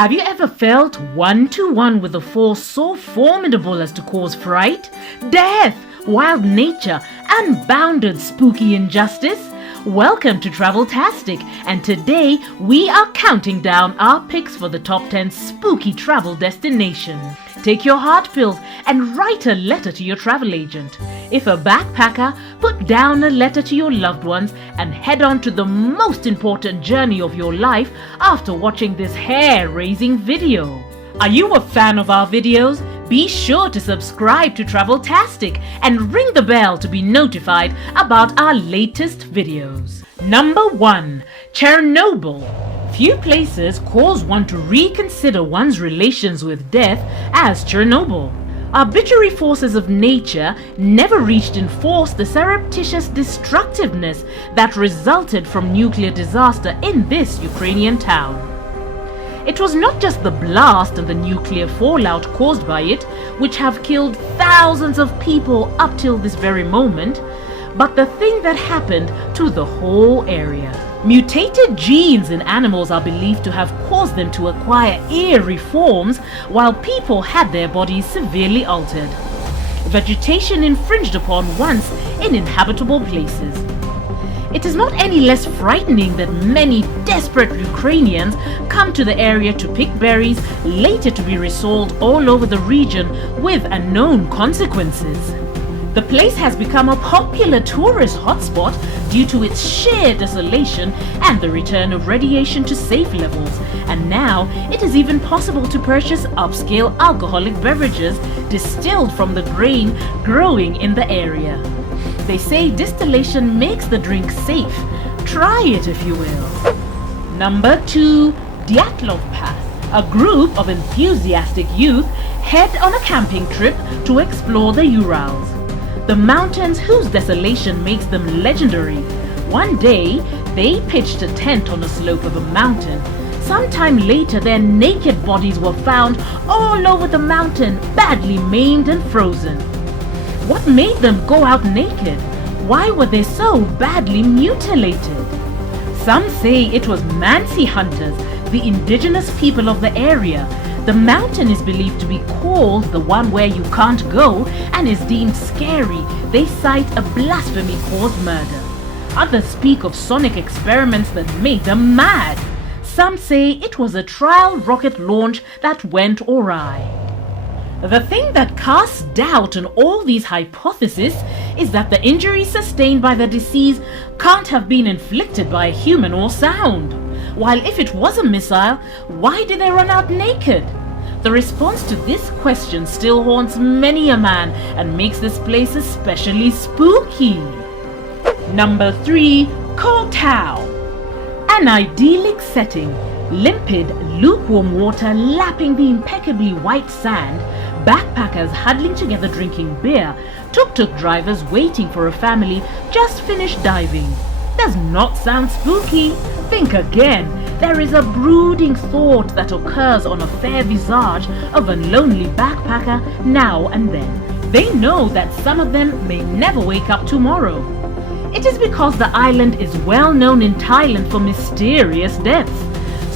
Have you ever felt one-to-one with a force so formidable as to cause fright, death, wild nature, unbounded spooky injustice? Welcome to Traveltastic, and today we are counting down our picks for the top 10 spooky travel destinations. Take your heart pills and write a letter to your travel agent. If a backpacker, put down a letter to your loved ones and head on to the most important journey of your life after watching this hair-raising video. Are you a fan of our videos? Be sure to subscribe to Traveltastic and ring the bell to be notified about our latest videos. Number 1. Chernobyl. Few places cause one to reconsider one's relations with death as Chernobyl. Arbitrary forces of nature never reached in force the surreptitious destructiveness that resulted from nuclear disaster in this Ukrainian town. It was not just the blast and the nuclear fallout caused by it, which have killed thousands of people up till this very moment, but the thing that happened to the whole area. Mutated genes in animals are believed to have caused them to acquire eerie forms, while people had their bodies severely altered. Vegetation infringed upon once inhabitable places. It is not any less frightening that many desperate Ukrainians come to the area to pick berries, later to be resold all over the region with unknown consequences. The place has become a popular tourist hotspot due to its sheer desolation and the return of radiation to safe levels, and now it is even possible to purchase upscale alcoholic beverages distilled from the grain growing in the area. They say distillation makes the drink safe. Try it if you will. Number 2. Dyatlov Pass. A group of enthusiastic youth head on a camping trip to explore the Urals, the mountains whose desolation makes them legendary. One day, they pitched a tent on a slope of a mountain. Sometime later, their naked bodies were found all over the mountain, badly maimed and frozen. What made them go out naked? Why were they so badly mutilated? Some say it was Mansi hunters, the indigenous people of the area. The mountain is believed to be called the one where you can't go and is deemed scary. They cite a blasphemy-caused murder. Others speak of sonic experiments that made them mad. Some say it was a trial rocket launch that went awry. The thing that casts doubt on all these hypotheses is that the injuries sustained by the deceased can't have been inflicted by a human or sound. While if it was a missile, why did they run out naked? The response to this question still haunts many a man and makes this place especially spooky. Number 3. Koh Tao. An idyllic setting, limpid, lukewarm water lapping the impeccably white sand, backpackers huddling together drinking beer, tuk-tuk drivers waiting for a family just finished diving. Does not sound spooky? Think again. There is a brooding thought that occurs on a fair visage of a lonely backpacker now and then. They know that some of them may never wake up tomorrow. It is because the island is well known in Thailand for mysterious deaths.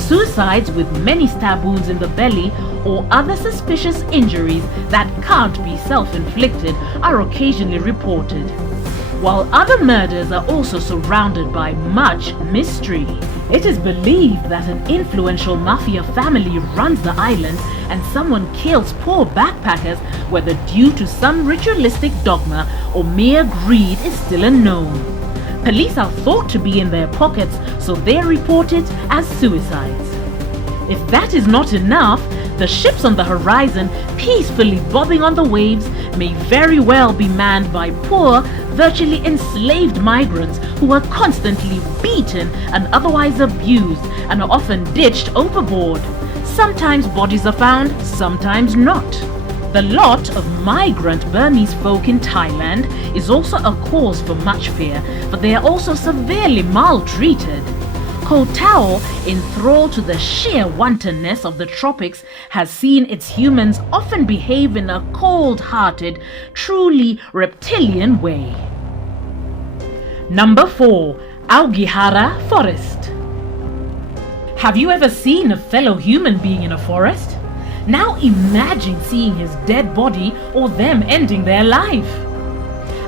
Suicides with many stab wounds in the belly or other suspicious injuries that can't be self-inflicted are occasionally reported, while other murders are also surrounded by much mystery. It is believed that an influential mafia family runs the island and someone kills poor backpackers, whether due to some ritualistic dogma or mere greed is still unknown. Police are thought to be in their pockets, so they report it as suicides. If that is not enough, the ships on the horizon peacefully bobbing on the waves may very well be manned by poor, virtually enslaved migrants who are constantly beaten and otherwise abused and are often ditched overboard. Sometimes bodies are found, sometimes not. The lot of migrant Burmese folk in Thailand is also a cause for much fear, but they are also severely maltreated. Koh Tao, enthralled to the sheer wantonness of the tropics, has seen its humans often behave in a cold-hearted, truly reptilian way. Number 4. Aogihara Forest. Have you ever seen a fellow human being in a forest? Now imagine seeing his dead body or them ending their life.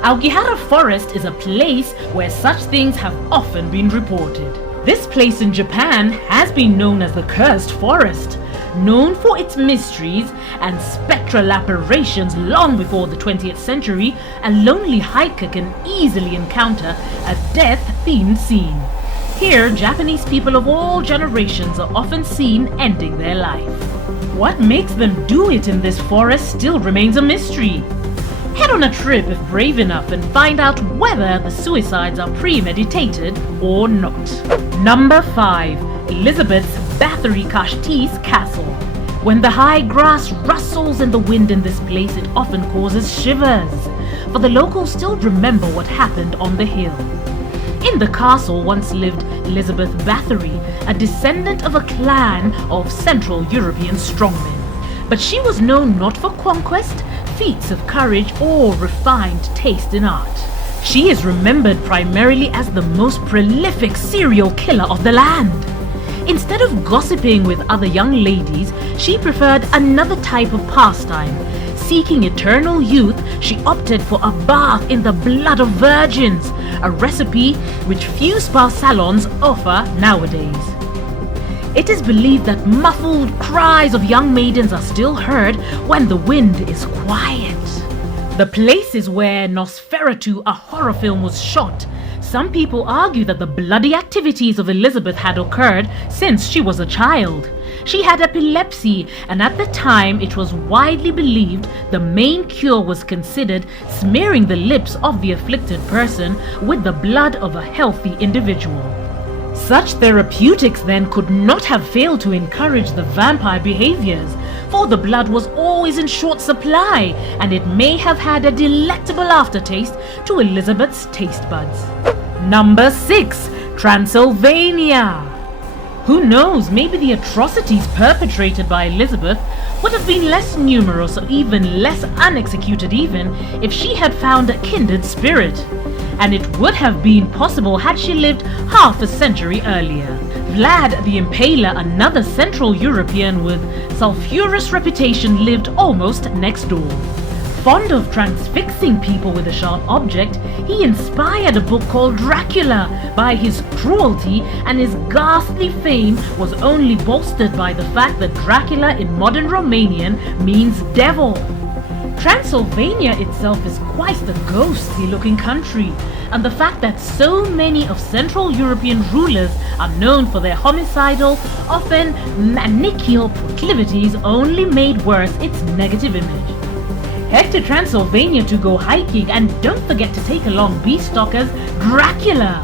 Aokigahara Forest is a place where such things have often been reported. This place in Japan has been known as the Cursed Forest, known for its mysteries and spectral apparitions. Long before the 20th century, a lonely hiker can easily encounter a death-themed scene. Here, Japanese people of all generations are often seen ending their life. What makes them do it in this forest still remains a mystery. Head on a trip if brave enough and find out whether the suicides are premeditated or not. Number 5. Elizabeth's Bathory Kashti's Castle. When the high grass rustles in the wind in this place, it often causes shivers, for the locals still remember what happened on the hill. In the castle once lived Elizabeth Bathory, a descendant of a clan of Central European strongmen. But she was known not for conquest, feats of courage, or refined taste in art. She is remembered primarily as the most prolific serial killer of the land. Instead of gossiping with other young ladies, she preferred another type of pastime. Seeking eternal youth, she opted for a bath in the blood of virgins, a recipe which few spa salons offer nowadays. It is believed that muffled cries of young maidens are still heard when the wind is quiet. The place is where Nosferatu, a horror film, was shot. Some people argue that the bloody activities of Elizabeth had occurred since she was a child. She had epilepsy, and at the time it was widely believed the main cure was considered smearing the lips of the afflicted person with the blood of a healthy individual. Such therapeutics then could not have failed to encourage the vampire behaviors, for the blood was always in short supply, and it may have had a delectable aftertaste to Elizabeth's taste buds. Number 6. Transylvania. Who knows, maybe the atrocities perpetrated by Elizabeth would have been less numerous or even less unexecuted even if she had found a kindred spirit. And it would have been possible had she lived half a century earlier. Vlad the Impaler, another Central European with sulphurous reputation, lived almost next door. Fond of transfixing people with a sharp object, he inspired a book called Dracula. By his cruelty, and his ghastly fame was only bolstered by the fact that Dracula in modern Romanian means devil. Transylvania itself is quite a ghostly-looking country, and the fact that so many of Central European rulers are known for their homicidal, often maniacal proclivities only made worse its negative image. Head to Transylvania to go hiking, and don't forget to take along Beastalker's Dracula.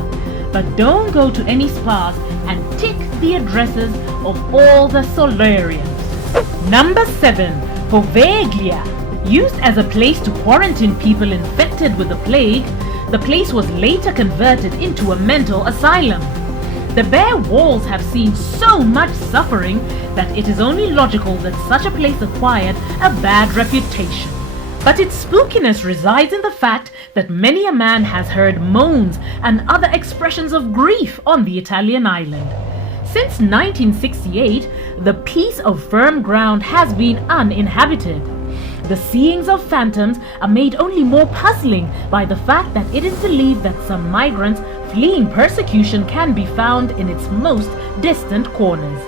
But don't go to any spas and tick the addresses of all the solariums. Number 7. Poveglia. Used as a place to quarantine people infected with the plague, the place was later converted into a mental asylum. The bare walls have seen so much suffering that it is only logical that such a place acquired a bad reputation. But its spookiness resides in the fact that many a man has heard moans and other expressions of grief on the Italian island. Since 1968, the piece of firm ground has been uninhabited. The seeings of phantoms are made only more puzzling by the fact that it is believed that some migrants fleeing persecution can be found in its most distant corners.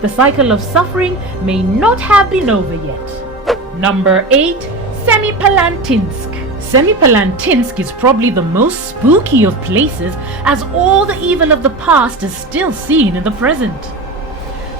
The cycle of suffering may not have been over yet. Number 8. Semipalatinsk. Semipalatinsk is probably the most spooky of places, as all the evil of the past is still seen in the present.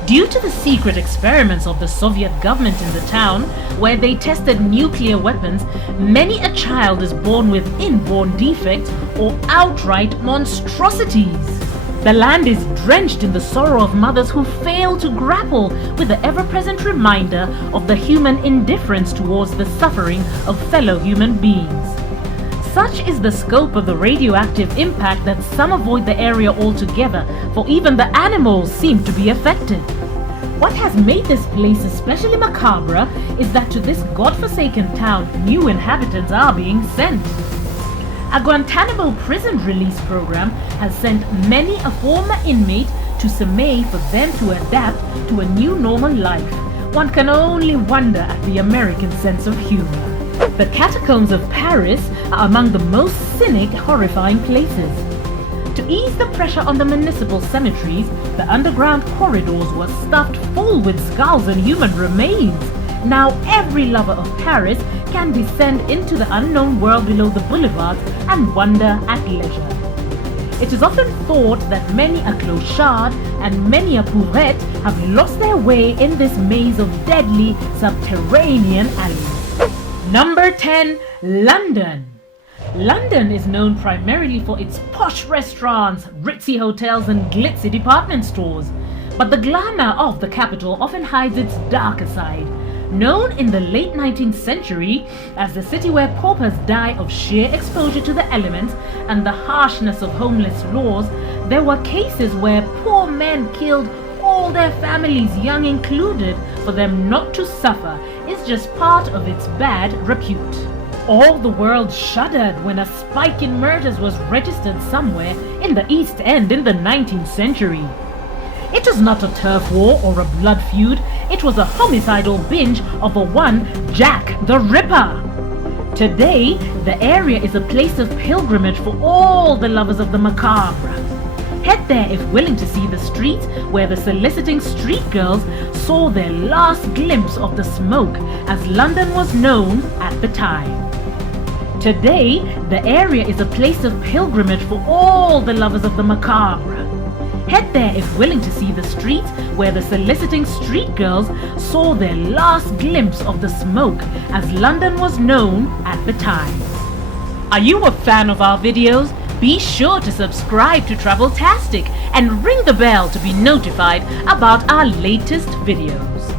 Due to the secret experiments of the Soviet government in the town, where they tested nuclear weapons, many a child is born with inborn defects or outright monstrosities. The land is drenched in the sorrow of mothers who fail to grapple with the ever-present reminder of the human indifference towards the suffering of fellow human beings. Such is the scope of the radioactive impact that some avoid the area altogether, for even the animals seem to be affected. What has made this place especially macabre is that to this godforsaken town, new inhabitants are being sent. A Guantanamo prison release program has sent many a former inmate to Semay for them to adapt to a new normal life. One can only wonder at the American sense of humor. The catacombs of Paris are among the most scenic, horrifying places. To ease the pressure on the municipal cemeteries, the underground corridors were stuffed full with skulls and human remains. Now every lover of Paris can descend into the unknown world below the boulevards and wonder at leisure. It is often thought that many a clochard and many a pourrette have lost their way in this maze of deadly subterranean alleys. Number 10. London. London is known primarily for its posh restaurants, ritzy hotels and glitzy department stores. But the glamour of the capital often hides its darker side. Known in the late 19th century as the city where paupers die of sheer exposure to the elements and the harshness of homeless laws, there were cases where poor men killed all their families, young included, for them not to suffer is just part of its bad repute. All the world shuddered when a spike in murders was registered somewhere in the East End in the 19th century. It was not a turf war or a blood feud, it was a homicidal binge of a one Jack the Ripper. Today, the area is a place of pilgrimage for all the lovers of the macabre. Head there if willing to see the streets where the soliciting street girls saw their last glimpse of the smoke, as London was known at the time. Today, the area is a place of pilgrimage for all the lovers of the macabre. Head there if willing to see the streets where the soliciting street girls saw their last glimpse of the smoke, as London was known at the time. Are you a fan of our videos? Be sure to subscribe to Traveltastic and ring the bell to be notified about our latest videos.